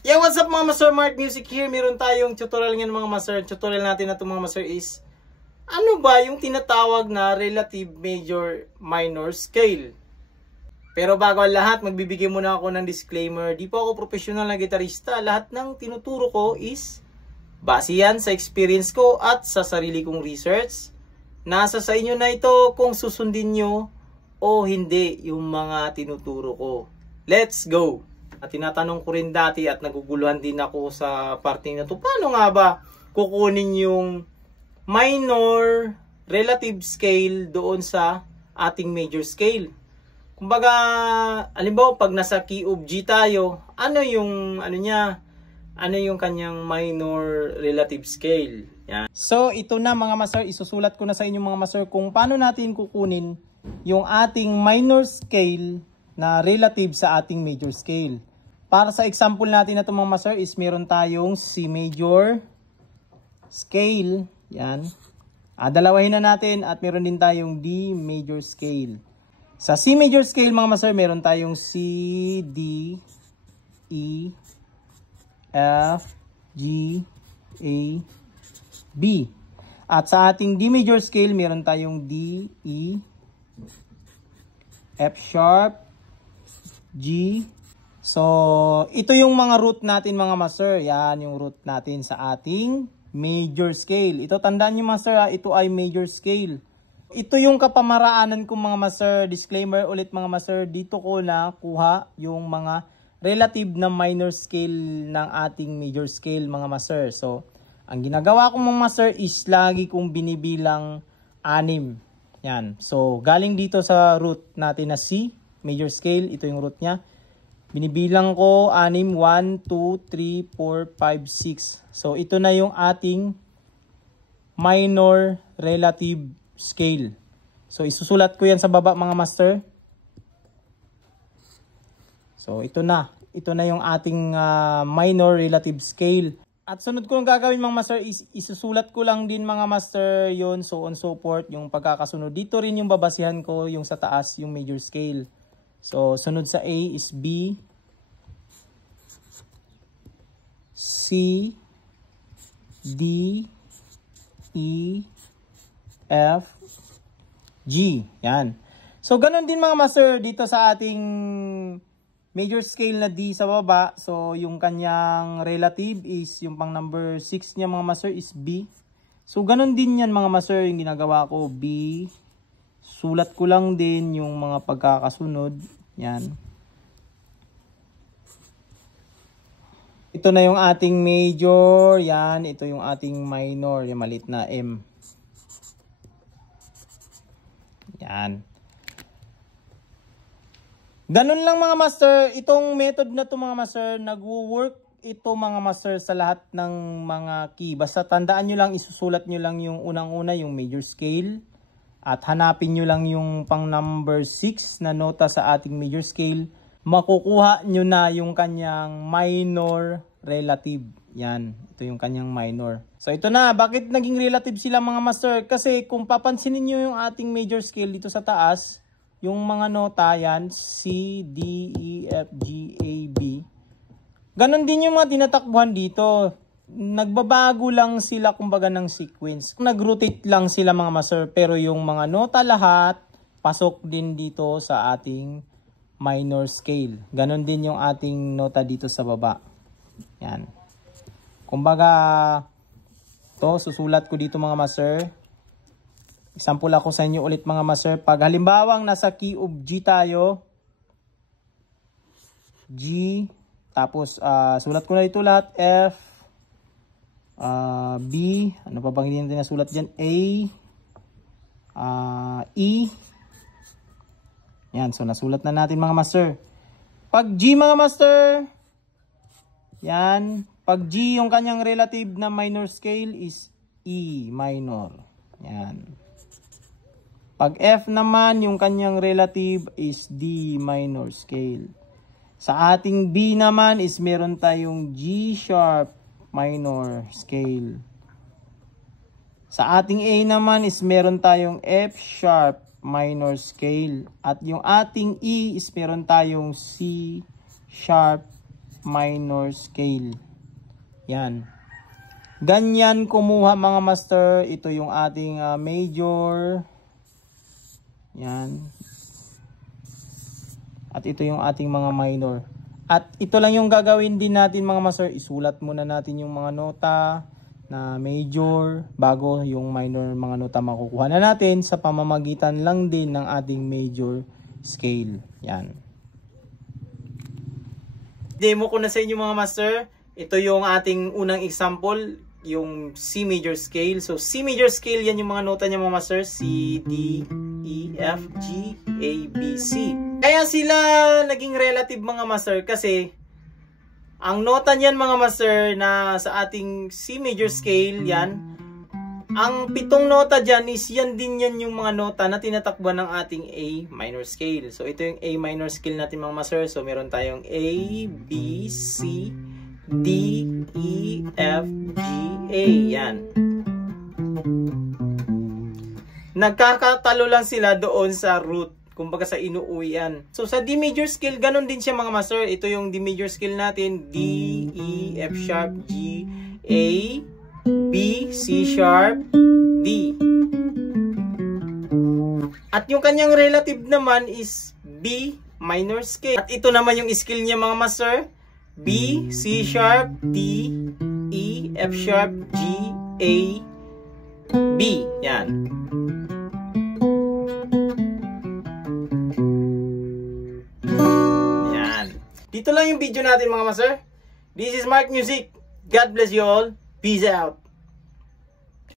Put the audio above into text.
Yeah, what's up mga master, Mark Music here. Meron tayong tutorial ngayon mga master. Tutorial natin na ito mga master is ano ba yung tinatawag na relative major minor scale. Pero bago ang lahat, magbibigay muna ako ng disclaimer. Di po ako professional na gitarista. Lahat ng tinuturo ko is base yan sa experience ko at sa sarili kong research. Nasa sa inyo na ito kung susundin nyo o hindi yung mga tinuturo ko. Let's go! At tinatanong ko rin dati at naguguluhan din ako sa parte na to. Paano nga ba kukunin yung minor relative scale doon sa ating major scale? Kumbaga, alimbawa pag nasa key of G tayo, ano yung kanyang minor relative scale? Yan. So ito na mga master, isusulat ko na sa inyo mga master kung paano natin kukunin yung ating minor scale na relative sa ating major scale. Para sa example natin na ito mga master is meron tayong C major scale. Yan. Dalawahin na natin at meron din tayong D major scale. Sa C major scale mga master meron tayong C, D, E, F, G, A, B. At sa ating D major scale meron tayong D, E, F sharp, G. So, ito yung mga root natin mga master. Yan yung root natin sa ating major scale. Ito tandaan nyo master, ito ay major scale. Ito yung kapamaraanan ko mga master. Disclaimer ulit mga master, dito ko na kuha yung mga relative na minor scale ng ating major scale mga master. So, ang ginagawa ko mga master is lagi kong binibilang 6. Yan. So, galing dito sa root natin na C, major scale, ito yung root niya. Binibilang ko 6, 1, 2, 3, 4, 5, 6. So, ito na yung ating minor relative scale. So, isusulat ko yan sa baba mga master. So, ito na. Ito na yung ating minor relative scale. At sunod ko yung gagawin mga master is isusulat ko lang din mga master yon, so on so forth, yung pagkakasunod. Dito rin yung babasihan ko yung sa taas, yung major scale. So, sunod sa A is B, C, D, E, F, G. Yan. So, ganun din mga master dito sa ating major scale na D sa baba. So, yung kanyang relative is yung pang number 6 niya mga master is B. So, ganun din yan mga master yung ginagawa ko. B. Sulat ko lang din yung mga pagkakasunod. Yan. Ito na yung ating major. Yan. Ito yung ating minor. Yung maliit na M. Yan. Ganun lang mga master. Itong method na to mga master, nagwo-work ito mga master sa lahat ng mga key. Basta tandaan nyo lang, isusulat nyo lang yung unang-una, yung major scale. At hanapin nyo lang yung pang number 6 na nota sa ating major scale. Makukuha nyo na yung kanyang minor relative. Yan, ito yung kanyang minor. So ito na, bakit naging relative sila mga master? Kasi kung papansinin nyo yung ating major scale dito sa taas, yung mga nota yan, C, D, E, F, G, A, B. Ganon din yung mga tinatakbuhan dito. Nagbabago lang sila kumbaga ng sequence. Nag-rotate lang sila mga master, pero yung mga nota lahat pasok din dito sa ating minor scale. Ganon din yung ating nota dito sa baba. Yan. Kumbaga to susulat ko dito mga master. Example ako sa inyo ulit mga master. Pag halimbawang nasa key of G tayo, G, tapos sulat ko na dito lahat, F, B, ano pa bang hindi natin nasulat dyan, A, E. Yan, so nasulat na natin mga master. Pag G mga master, yan, pag G yung kanyang relative na minor scale is E minor. Yan. Pag F naman, yung kanyang relative is D minor scale. Sa ating B naman is meron tayong G sharp minor scale. Sa ating A naman is meron tayong F sharp minor scale. At yung ating E is meron tayong C sharp minor scale. Yan. Ganyan kumuha mga master. Ito yung ating major. Yan. At ito yung ating mga minor. At ito lang yung gagawin din natin mga master. Isulat muna natin yung mga nota na major bago yung minor mga nota makukuha na natin sa pamamagitan lang din ng ating major scale. Yan. Demo ko na sa inyo mga master. Ito yung ating unang example, yung C major scale. So C major scale, yan yung mga nota niya mga master. C, D, E, F, G, A, B, C. Kaya sila naging relative mga master kasi ang nota niyan mga master na sa ating C major scale yan, ang 7 nota dyan is yan din yan yung mga nota na tinatakbuhan ng ating A minor scale. So ito yung A minor scale natin mga master. So meron tayong A, B, C, D, E, F, G, A. Yan. Nagkakatalo lang sila doon sa root. Kumbaga sa inuuwian. So sa D major scale, ganun din siya mga master. Ito yung D major scale natin. D, E, F sharp, G, A, B, C sharp, D. At yung kanyang relative naman is B minor scale. At ito naman yung scale niya mga master. B, C sharp, D, E, F sharp, G, A, B. Yan. Dito lang yung video natin mga master. This is Mark Music. God bless you all. Peace out.